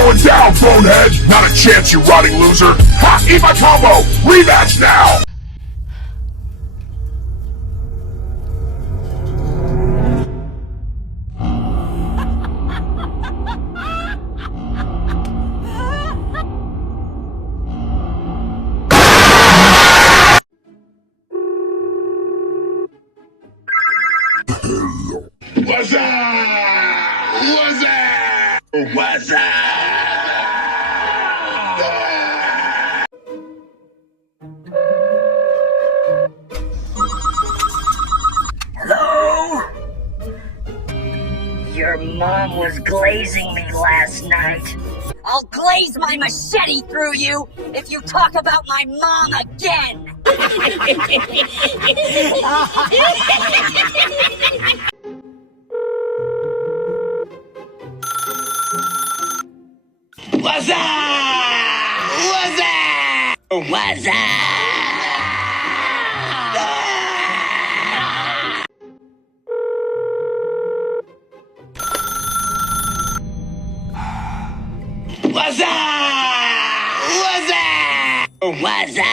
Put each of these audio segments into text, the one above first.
going down, bonehead! Not a chance, you rotting loser! Ha! Eat my combo! Rematch now! What's up? What's up? What's up? Hello? Your mom was glazing me last night. I'll glaze my machete through you if you talk about my mom again! What's up? What's up? What's up? What's up? What's up? What's up?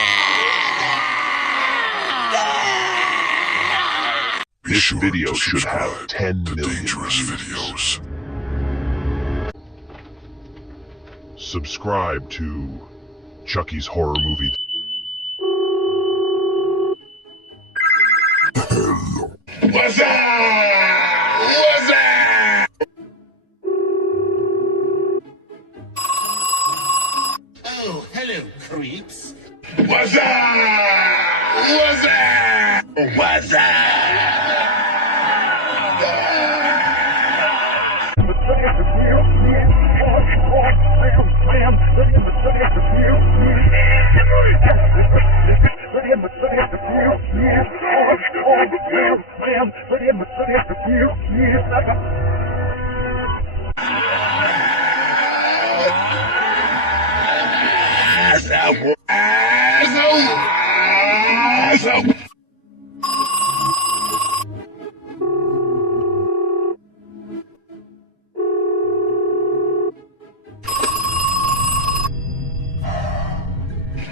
This video should have 10 million dangerous videos. Subscribe to Chucky's horror movie. Hello. What's up? What's up? Oh, hello, creeps. What's up? What's up? What's up?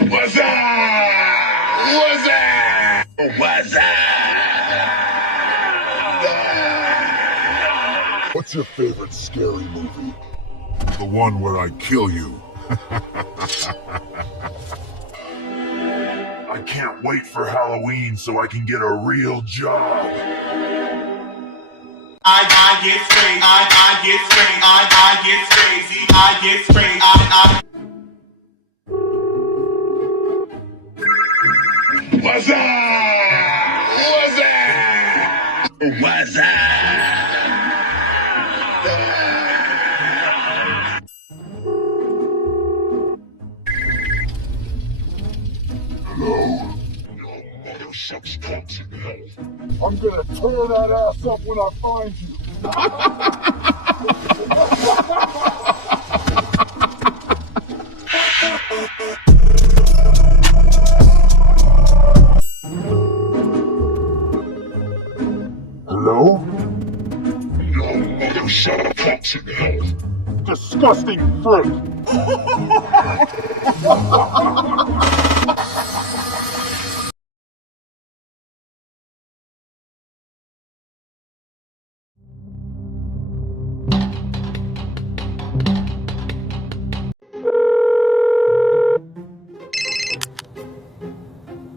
What's up? What's up? What's up? What's your favorite scary movie? The one where I kill you. I can't wait for Halloween so I can get a real job. I get crazy. I get crazy. I get crazy. I get crazy. What's up? What's up? What's up? Hello? Your mother sucks cocks in hell. I'm gonna tear that ass up when I find you. Hello? Your mother sucks cocks in hell. Disgusting fruit.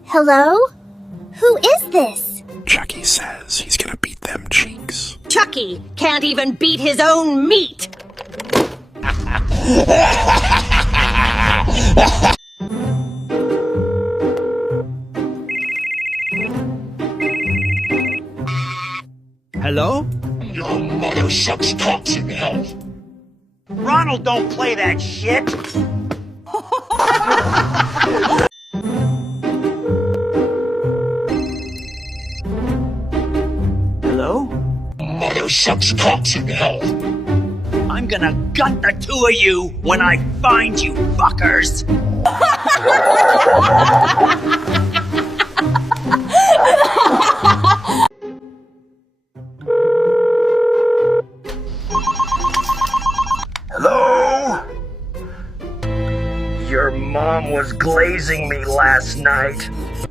Hello? Who is this? Chucky says he's gonna beat them cheeks. Chucky can't even beat his own meat! Hello? Your mother sucks cocks in hell. Ronald don't play that shit! Hello? Mother sucks cocks in hell. I'm gonna gut the two of you when I find you, fuckers! Hello? mom was glazing me last night.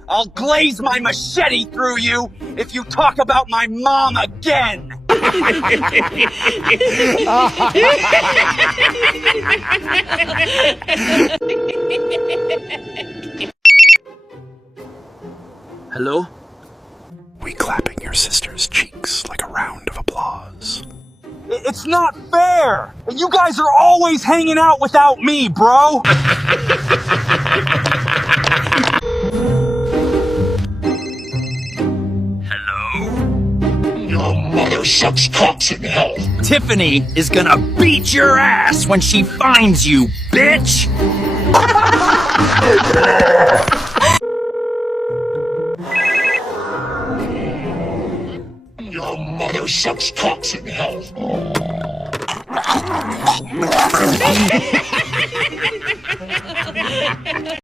I'll glaze my machete through you if you talk about my mom again! Hello? We clapping your sister's cheeks like a round of applause. It's not fair! You guys are always hanging out without me, bro! Your mother sucks cocks in hell. Tiffany is gonna beat your ass when she finds you, bitch! Your mother sucks cocks in hell.